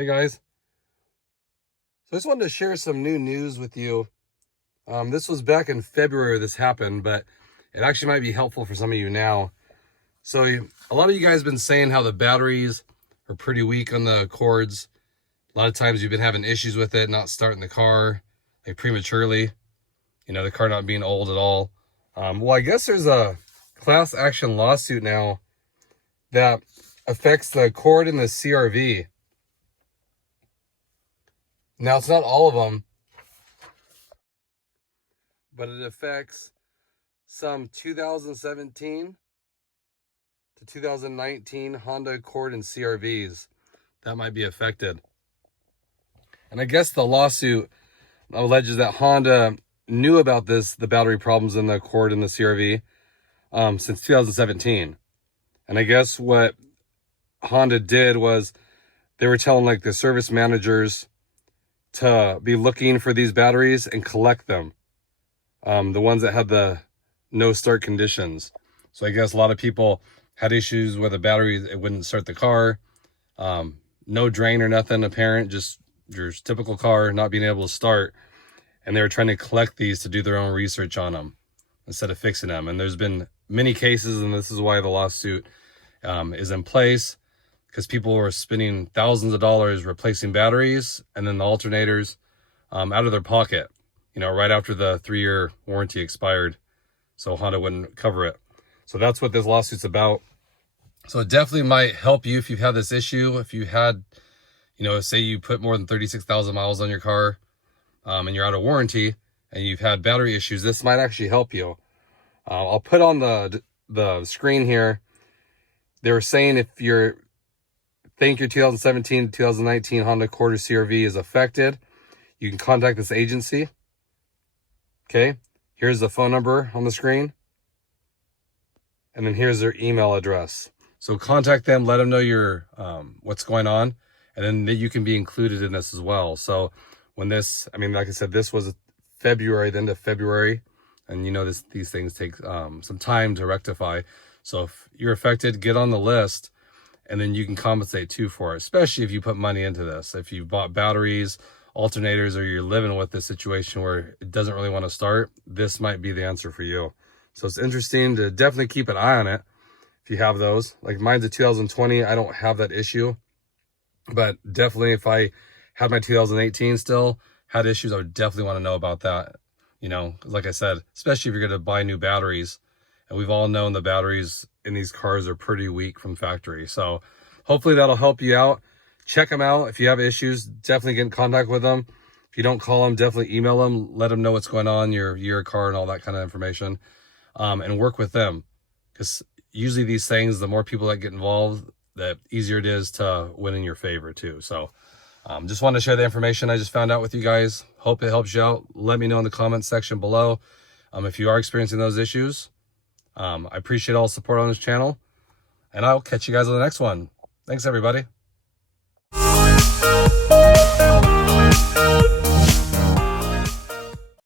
Hey guys, so I just wanted to share some new news with you. This was back in February this happened, but it actually might be helpful for some of you now. So a lot of you guys have been saying how the batteries are pretty weak on the Accords. A lot of times you've been having issues with it, not starting the car like prematurely, the car not being old at all. Well, I guess there's a class action lawsuit now that affects the Accord and the CRV. Now, it's not all of them, but it affects some 2017 to 2019 Honda Accord and CRVs that might be affected. And I guess the lawsuit alleges that Honda knew about the battery problems in the Accord and the CRV since 2017. And I guess what Honda did was they were telling like the service managers to be looking for these batteries and collect them. The ones that had the no start conditions. So I guess a lot of people had issues with the battery. It wouldn't start the car. No drain or nothing apparent, just your typical car not being able to start. And they were trying to collect these to do their own research on them instead of fixing them. And there's been many cases, and this is why the lawsuit is in place, because people were spending thousands of dollars replacing batteries and then the alternators out of their pocket, right after the 3-year warranty expired. So Honda wouldn't cover it. So that's what this lawsuit's about. So it definitely might help you if you've had this issue. If you had, say you put more than 36,000 miles on your car and you're out of warranty and you've had battery issues, this might actually help you. I'll put on the screen here. They were saying if you're think your 2017 to 2019 Honda Accord or CRV is affected, you can contact this agency. Okay, here's the phone number on the screen. And then here's their email address. So contact them, let them know your what's going on, and then you can be included in this as well. So when this, like I said, this was February, the end of February, and these things take some time to rectify. So if you're affected, get on the list. And then you can compensate too for it, especially if you put money into this. If you bought batteries, alternators, or you're living with this situation where it doesn't really want to start, this might be the answer for you. So it's interesting to definitely keep an eye on it if you have those. Like mine's a 2020, I don't have that issue. But definitely if I had my 2018 still, had issues, I would definitely want to know about that. Like I said, especially if you're going to buy new batteries. And we've all known the batteries in these cars are pretty weak from factory. So hopefully that'll help you out. Check them out. If you have issues, definitely get in contact with them. If you don't call them, definitely email them. Let them know what's going on, your year, car, and all that kind of information. And work with them. Because usually these things, the more people that get involved, the easier it is to win in your favor too. So just wanted to share the information I just found out with you guys. Hope it helps you out. Let me know in the comments section below if you are experiencing those issues. I appreciate all the support on this channel, and I'll catch you guys on the next one. Thanks, everybody.